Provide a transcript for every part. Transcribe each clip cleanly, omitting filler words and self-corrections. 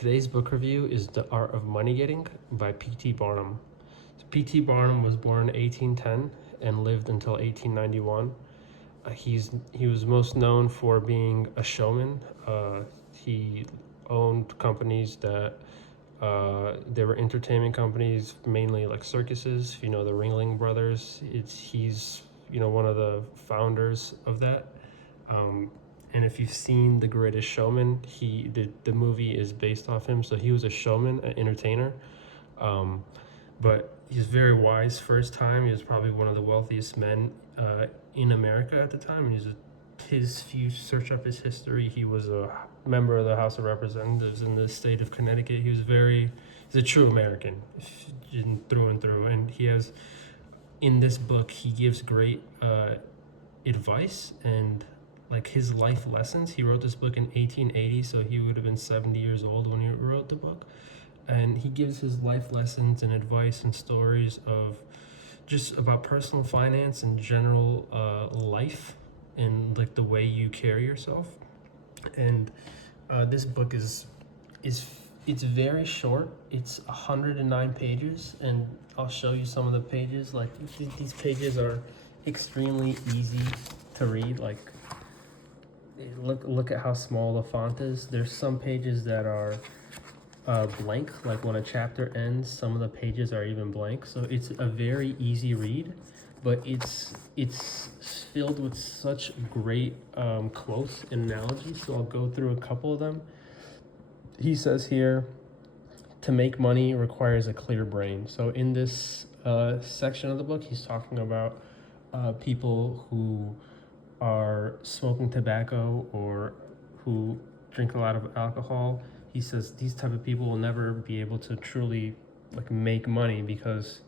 Today's book review is The Art of Money Getting by P.T. Barnum. P.T. Barnum was born in 1810 and lived until 1891. He was most known for being a showman. He owned companies that they were entertainment companies, mainly like circuses. If you know the Ringling Brothers, he's one of the founders of that. And if you've seen The Greatest Showman, the movie is based off him. So he was a showman, an entertainer, but he's very wise for his time. He was probably one of the wealthiest men in America at the time. If you search up his history, he was a member of the House of Representatives in the state of Connecticut. He's a true American through and through. And in this book, he gives great advice and like his life lessons. He wrote this book in 1880, so he would have been 70 years old when he wrote the book. And he gives his life lessons and advice and stories of just about personal finance and general life and like the way you carry yourself. And this book is it's very short. It's 109 pages, and I'll show you some of the pages. Like these pages are extremely easy to read. Like look at how small the font is. There's some pages that are blank, like when a chapter ends, some of the pages are even blank. So it's a very easy read, but it's filled with such great quotes and analogies. So I'll go through a couple of them. He says here, to make money requires a clear brain. So in this section of the book, he's talking about people who are smoking tobacco or who drink a lot of alcohol. He says these type of people will never be able to truly like make money because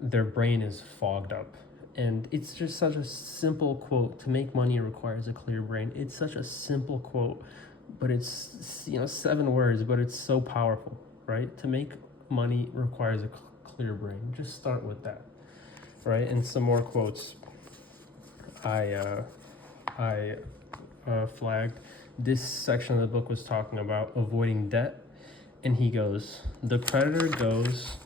their brain is fogged up. And it's just such a simple quote. To make money requires a clear brain. It's such a simple quote, but it's 7 words, but it's so powerful, right? To make money requires a clear brain. Just start with that, right? And some more quotes I flagged. This section of the book was talking about avoiding debt, and he goes, the creditor goes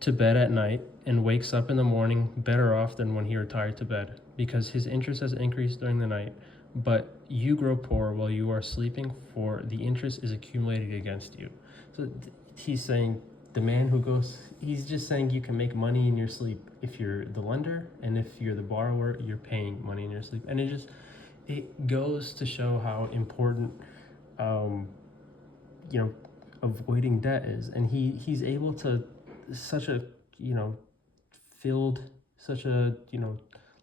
to bed at night and wakes up in the morning better off than when he retired to bed, because his interest has increased during the night, but you grow poor while you are sleeping, for the interest is accumulating against you. So he's saying he's just saying you can make money in your sleep if you're the lender, and if you're the borrower, you're paying money in your sleep. And it goes to show how important avoiding debt is. And he's able to such a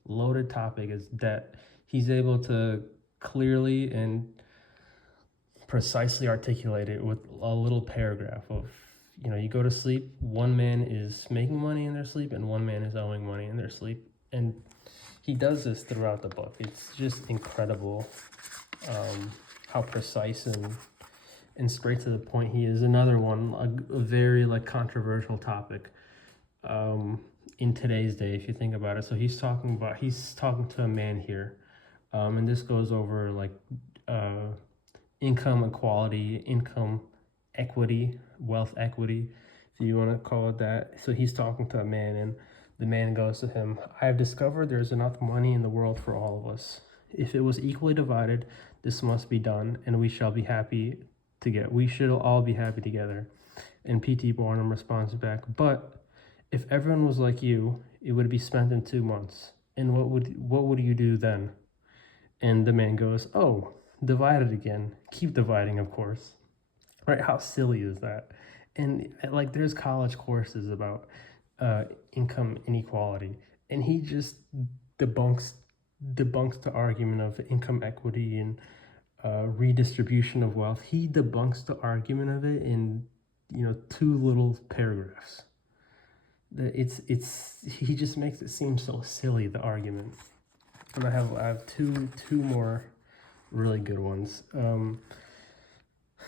loaded topic as debt. He's able to clearly and precisely articulate it with a little paragraph of you go to sleep, one man is making money in their sleep and one man is owing money in their sleep. And he does this throughout the book. It's just incredible how precise and straight to the point he is. Another one, a very controversial topic in today's day, if you think about it. So he's talking to a man here, and this goes over income equality, income equity, wealth equity, if you want to call it that. So he's talking to a man, and the man goes to him, I have discovered there's enough money in the world for all of us. If it was equally divided, this must be done, and we should all be happy together. And P.T. Barnum responds back, but if everyone was like you, it would be spent in 2 months. And what would you do then? And the man goes, oh, divide it again. Keep dividing, of course. Right? How silly is that? And there's college courses about income inequality, and he just debunks the argument of income equity and redistribution of wealth. He debunks the argument of it in 2 little paragraphs. He just makes it seem so silly, the argument. And I have two more really good ones.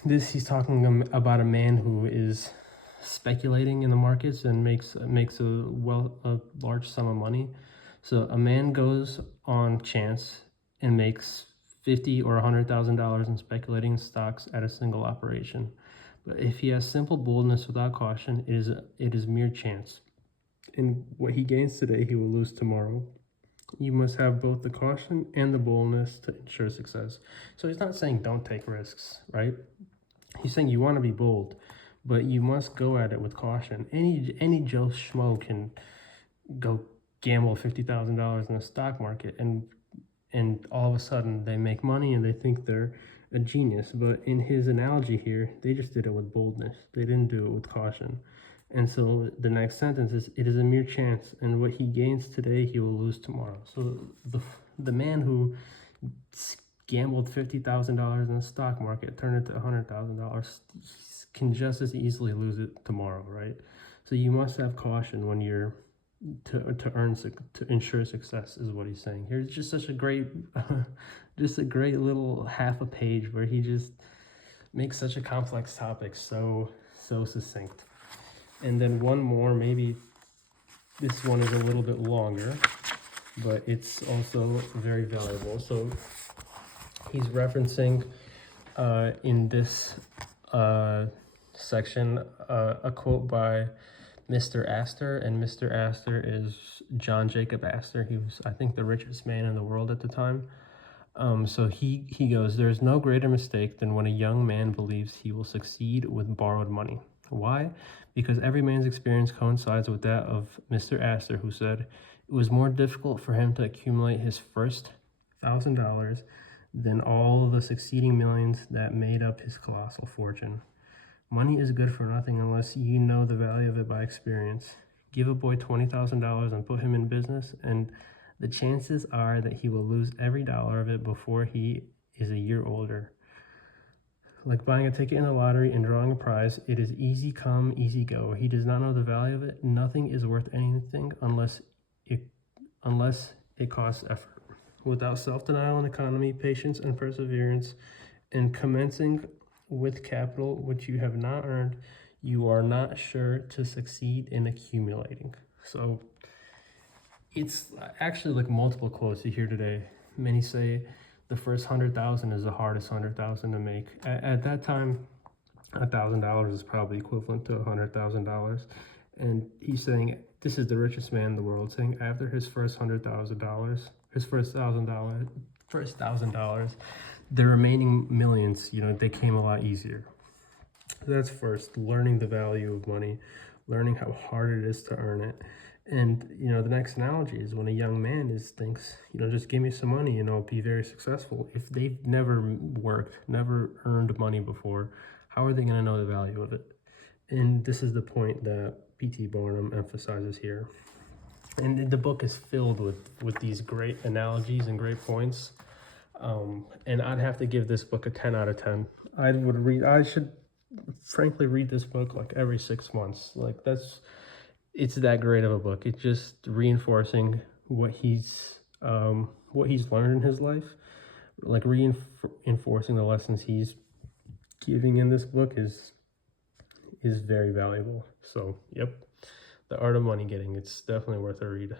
He's talking about a man who is speculating in the markets and makes a large sum of money. So a man goes on chance and makes $50,000 or $100,000 in speculating stocks at a single operation. But if he has simple boldness without caution, it is mere chance. And what he gains today, he will lose tomorrow. You must have both the caution and the boldness to ensure success. So he's not saying don't take risks, right? He's saying you want to be bold, but you must go at it with caution. Any Joe Schmo can go gamble $50,000 in the stock market, and all of a sudden they make money and they think they're a genius. But in his analogy here, they just did it with boldness. They didn't do it with caution. And so the next sentence is, it is a mere chance, and what he gains today, he will lose tomorrow. So the man who gambled $50,000 in the stock market, turned it to $100,000, can just as easily lose it tomorrow, right? So you must have caution when you're to ensure success, is what he's saying. Here's just such a great, just a great little half a page where he just makes such a complex topic so succinct. And then one more, maybe this one is a little bit longer, but it's also very valuable. So he's referencing in this section a quote by Mr. Astor, and Mr. Astor is John Jacob Astor. He was, I think, the richest man in the world at the time. So he goes, "There is no greater mistake than when a young man believes he will succeed with borrowed money. Why? Because every man's experience coincides with that of Mr. Astor, who said it was more difficult for him to accumulate his first $1,000 than all the succeeding millions that made up his colossal fortune. Money is good for nothing unless you know the value of it by experience. Give a boy $20,000 and put him in business, and the chances are that he will lose every dollar of it before he is a year older. Like buying a ticket in the lottery and drawing a prize, it is easy come, easy go. He does not know the value of it. Nothing is worth anything unless it costs effort. Without self-denial and economy, patience and perseverance, and commencing with capital which you have not earned, you are not sure to succeed in accumulating." So it's actually like multiple quotes you hear today. Many say the first 100,000 is the hardest 100,000 to make. At that time, $1,000 is probably equivalent to $100,000. And he's saying, this is the richest man in the world, saying after his first $100,000, his first $1,000, the remaining millions, they came a lot easier. That's first, learning the value of money, learning how hard it is to earn it. And, the next analogy is when a young man thinks, just give me some money and I'll be very successful. If they've never worked, never earned money before, how are they going to know the value of it? And this is the point that P.T. Barnum emphasizes here. And the book is filled with these great analogies and great points. And I'd have to give this book a 10 out of 10. I should frankly read this book like every 6 months. Like it's that great of a book. It's just reinforcing what he's learned in his life. Like reinforcing the lessons he's giving in this book is very valuable. So, yep, The Art of Money Getting. It's definitely worth a read.